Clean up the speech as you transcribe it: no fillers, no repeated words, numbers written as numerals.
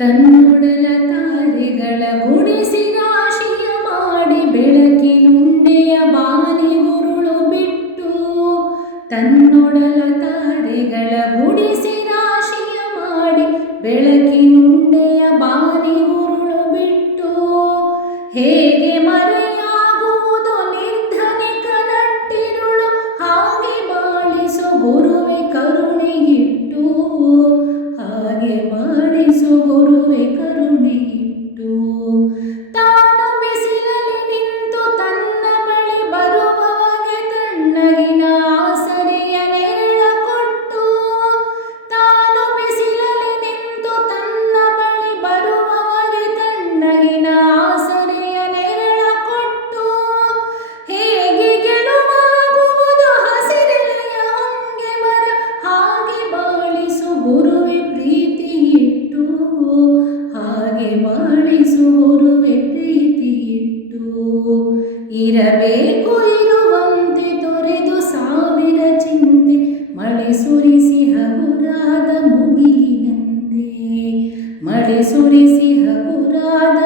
ತನ್ನೊಡಲ ತಾರೆಗಳ ಗುಡಿಸಿ ರಾಶಿಯ ಮಾಡಿ ಬೆಳಕಿನುಂಡೆಯ ಬಾನಿ ಉರುಳು ಬಿಟ್ಟು ತನ್ನೊಡಲ ತಾರೆಗಳ ಗುಡಿಸಿ ರಾಶಿಯ ಮಾಡಿ ಬೆಳಕಿನುಂಡೆಯ ಬಾನಿ ಉರುಳು ಬಿಟ್ಟು ಹೇಗೆ ಮರೆಯಾಗುವುದು ನಿರ್ಧನಿಕ ನಟ್ಟಿರುಳು ಹಾಗೆ ಬಾಳಿಸು ಗುರುವೆ ಕರುಣೆಗಿಟ್ಟು ಹಾಗೆ ಮಾಡಿಸು ಗುರುವೆ ಕರುಣೆಗಿಟ್ಟು ತಾನು ಬಿಸಿಲಲ್ಲಿ ನಿಂತು ತನ್ನ ಬಳಿ ಬರುವವಗೆ ತಣ್ಣಗಿನ ಆಸರೆಯ ನೆರಳ ಕೊಟ್ಟು ತಾನು ಬಿಸಿಲಲ್ಲಿ ನಿಂತು ತನ್ನ ಬಳಿ ಬರುವವಗೆ ತಣ್ಣಗಿನ ಆಸರೆಯ ನೆರಳ ಕೊಟ್ಟು ಹೇಗೆ ಗೆಲುವಾಗುವುದು ಹಸಿರೆಲೆಯ ಹೊಂಗೆ ಮರ ಹಾಗೆ ಬಾಳಿಸು ಗುರುವೆ ಪ್ರೀತಿ ಇಟ್ಟು ಹಾಗೆ ಬಾಳಿಸು ಗುರುವೆ ಪ್ರೀತಿ ಇಟ್ಟು ಇರಬೇಕು ಇರುವಂತೆ ತೊರೆದು ಸಾವಿರ ಚಿಂತೆ ಮಳೆ ಸುರಿಸಿ ಹಗುರಾದ ಮುಗಿಲಿನಂತೆ ಮಳೆ ಸುರಿಸಿ ಹಗುರಾದ